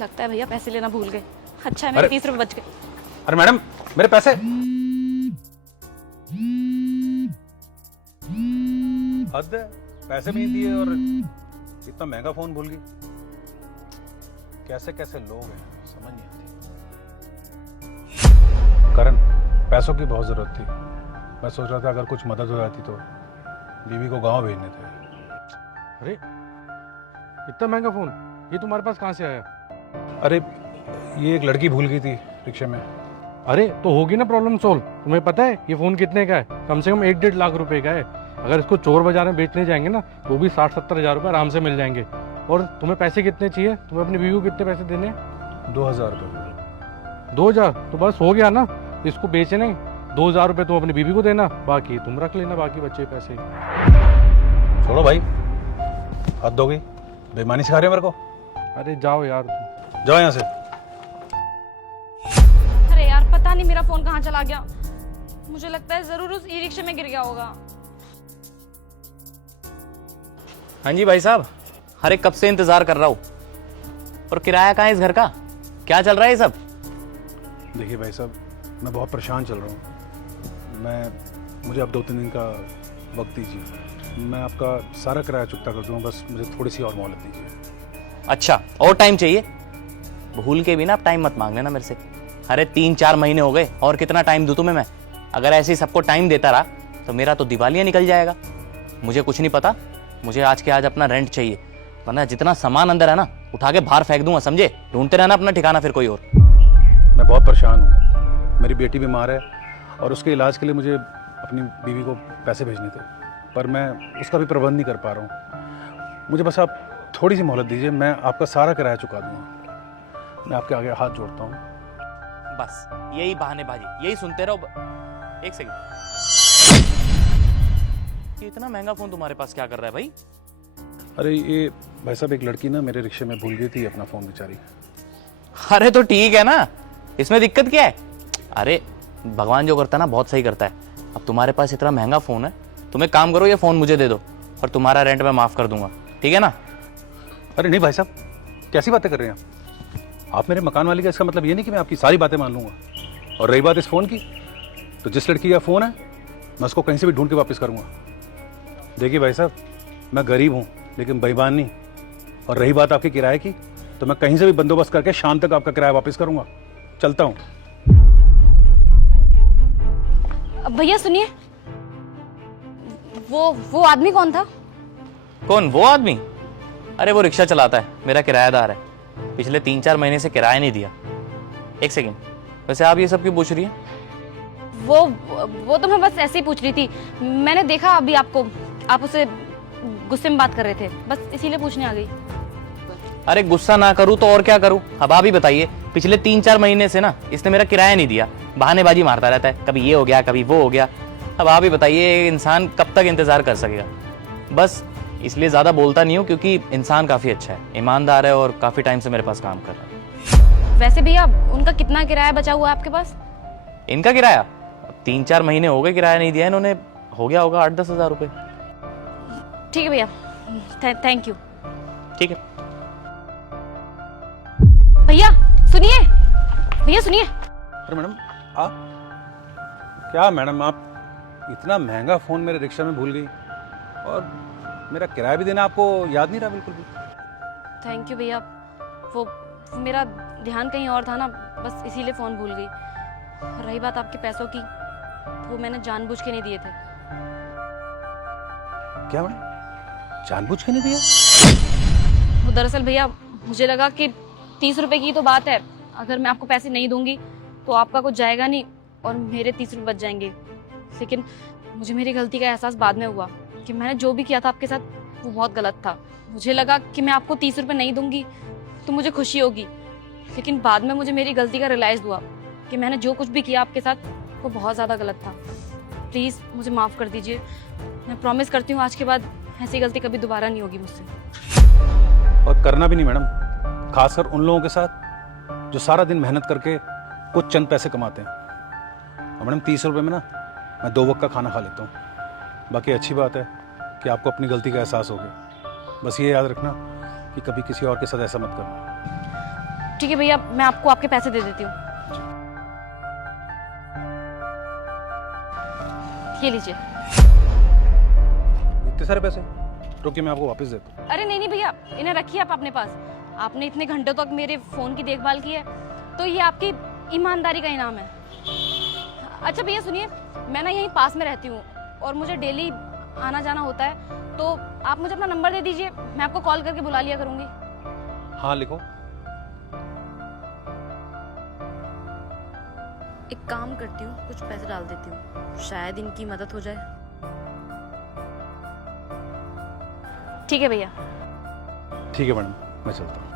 लगता है भैया पैसे लेना भूल गए। अच्छा है मेरे 30 रुपए बच गए। अरे मैडम मेरे पैसे। हद है, पैसे भी नहीं दिए और इतना महंगा फोन भूल गई। कैसे कैसे लोग हैं समझ नहीं आती। करण, पैसों की बहुत जरूरत थी। मैं सोच रहा था अगर कुछ मदद हो जाती तो बीवी को गांव भेजने थे। अरे इतना महंगा फोन ये तुम्हारे पास कहाँ से आया? अरे ये एक लड़की भूल गई थी रिक्शे में। अरे तो होगी ना प्रॉब्लम सोल्व। तुम्हें पता है ये फोन कितने का है? कम से कम 1-1.5 लाख रुपए का है। अगर इसको चोर बाजार में बेचने जाएंगे ना तो भी 60-70 हजार रुपए आराम से मिल जाएंगे। और तुम्हें पैसे कितने चाहिए? तुम्हें अपनी बीवी को कितने पैसे देने हैं? 2000 रुपये। 2000 तो बस हो गया ना। इसको बेचने 2000 रुपये तुम अपनी बीवी को देना, बाकी तुम रख लेना, बाकी बचे पैसे। छोड़ो भाई, हद हो गई। बेईमानी सिखा रहे हो मेरे को। अरे जाओ यार तुम। जाओ यहाँ से। अरे यार पता नहीं मेरा फोन कहाँ चला गया। मुझे लगता है जरूर उस ई रिक्शे में गिर गया होगा। हाँ जी भाई साहब, अरे कब से इंतजार कर रहा हूँ। और किराया कहाँ है इस घर का? क्या चल रहा है ये सब? देखिए भाई साहब, मैं बहुत परेशान चल रहा हूँ। मुझे अब 2-3 दिन का वक्त दीजिए। मैं आपका सारा किराया चुकता कर दूँगा, बस मुझे थोड़ी सी और मोहलत दीजिए। अच्छा और टाइम चाहिए? भूल के भी ना अब टाइम मत मांग लेना मेरे से। अरे 3-4 महीने हो गए, और कितना टाइम दूँ तुम्हें मैं? अगर ऐसे ही सबको टाइम देता रहा तो मेरा तो दिवालिया निकल जाएगा। मुझे कुछ नहीं पता, मुझे आज के आज अपना रेंट चाहिए, वरना जितना सामान अंदर है ना उठा के बाहर फेंक दूंगा, समझे? ढूंढते रहना अपना ठिकाना फिर कोई और। मैं बहुत परेशान हूँ। मेरी बेटी बीमार है और उसके इलाज के लिए मुझे अपनी बीवी को पैसे भेजने थे, पर मैं उसका भी प्रबंध नहीं कर पा रहा हूँ। मुझे बस आप थोड़ी सी मोहलत दीजिए, मैं आपका सारा किराया चुका दूँगा। मैं आपके आगे हाथ जोड़ता हूँ। बस यही बहानेबाजी, यही सुनते रहो। एक सेकंड, ये इतना महंगा फोन तुम्हारे पास क्या कर रहा है भाई? अरे ये भाई साहब, एक लड़की ना मेरे रिक्शे में भूल गई थी अपना फ़ोन बेचारी। अरे तो ठीक है ना, इसमें दिक्कत क्या है? अरे भगवान जो करता है ना बहुत सही करता है। अब तुम्हारे पास इतना महंगा फोन है, तुम एक काम करो, ये फोन मुझे दे दो और तुम्हारा रेंट मैं माफ कर दूंगा, ठीक है ना? अरे नहीं भाई साहब, कैसी बातें कर रहे हैं आप मेरे मकान वाली का। इसका मतलब ये नहीं कि मैं आपकी सारी बातें मान लूंगा। और रही बात इस फ़ोन की, तो जिस लड़की का फ़ोन है मैं उसको कहीं से भी ढूंढ के वापस करूँगा। देखिए भाई साहब, मैं गरीब हूँ लेकिन बेईमान नहीं। और रही बात आपके किराए की, तो मैं कहीं से भी बंदोबस्त करके शाम तक आपका किराया वापस करूँगा। चलता हूँ। भैया सुनिए, वो आदमी कौन था? कौन वो आदमी? अरे वो रिक्शा चलाता है, मेरा किराएदार है। पिछले 3-4 महीने से किराया नहीं दिया। एक सेकंड, वैसे आप ये सब क्यों पूछ रही हैं? वो तो मैं बस ऐसे ही पूछ रही थी। मैंने देखा अभी आपको, आप उससे गुस्से में बात कर रहे थे, बस इसीलिए पूछने आ गई। अरे गुस्सा ना करूं तो और क्या करूं? अब आप ही बताइए, पिछले 3-4 महीने से ना इसने मेरा किराया नहीं दिया, बहानेबाजी मारता रहता है, कभी ये हो गया कभी वो हो गया। अब आप ही बताइए, इंसान कब तक इंतजार कर सकेगा? बस इसलिए ज्यादा बोलता नहीं हूँ, क्योंकि इंसान काफी अच्छा है, ईमानदार है और काफी टाइम से मेरे पास काम कर रहा है। वैसे भैया उनका कितना किराया बचा हुआ है आपके पास? इनका किराया 3-4 महीने हो गए किराया नहीं दिया इन्होंने, हो गया होगा 8-10 हजार रुपये। ठीक है भैया, थैंक यू। ठीक है भैया सुनिए, भैया सुनिए। अरे मैडम आप क्या, मैडम आप इतना महंगा फ़ोन मेरे रिक्शा में भूल गई और मेरा किराया भी देना आपको याद नहीं रहा बिल्कुल भी। थैंक यू भैया, वो मेरा ध्यान कहीं और था ना, बस इसीलिए फ़ोन भूल गई। और रही बात आपके पैसों की, वो मैंने जानबूझ के नहीं दिए थे। क्या मैडम, जानबूझ के नहीं दिया? वो दरअसल भैया मुझे लगा कि 30 रुपए की तो बात है, अगर मैं आपको पैसे नहीं दूंगी तो आपका कुछ जाएगा नहीं और मेरे 30 रुपए बच जाएंगे। लेकिन मुझे मेरी गलती का एहसास बाद में हुआ कि मैंने जो भी किया था आपके साथ वो बहुत गलत था। मुझे लगा कि मैं आपको 30 रुपए नहीं दूंगी तो मुझे खुशी होगी, लेकिन बाद में मुझे मेरी गलती का रियलाइज़ हुआ कि मैंने जो कुछ भी किया आपके साथ वो बहुत ज़्यादा गलत था। प्लीज़ मुझे माफ़ कर दीजिए, मैं प्रॉमिस करती हूँ आज के बाद ऐसी गलती कभी दोबारा नहीं होगी मुझसे। और करना भी नहीं मैडम, खासकर उन लोगों के साथ जो सारा दिन मेहनत करके कुछ चंद पैसे कमाते हैं। और मैडम 30 रुपये में ना मैं 2 वक्त का खाना खा लेता हूँ। बाकी अच्छी बात है कि आपको अपनी गलती का एहसास हो गया। बस ये याद रखना कि कभी किसी और के साथ ऐसा मत करना। ठीक है भैया, मैं आपको आपके पैसे दे देती हूँ। ये लीजिए। इतने सारे पैसे? रुकिए, मैं आपको वापस देता हूँ। अरे नहीं नहीं भैया, इन्हें रखिए आप अपने पास। आपने इतने घंटों तक मेरे फ़ोन की देखभाल की है, तो ये आपकी ईमानदारी का इनाम है। अच्छा भैया सुनिए, मैं ना यहीं पास में रहती हूँ और मुझे डेली आना जाना होता है, तो आप मुझे अपना नंबर दे दीजिए, मैं आपको कॉल करके बुला लिया करूँगी। हाँ लिखो। एक काम करती हूँ, कुछ पैसे डाल देती हूँ, शायद इनकी मदद हो जाए। ठीक है भैया। ठीक है मैडम, मैं चलता हूँ।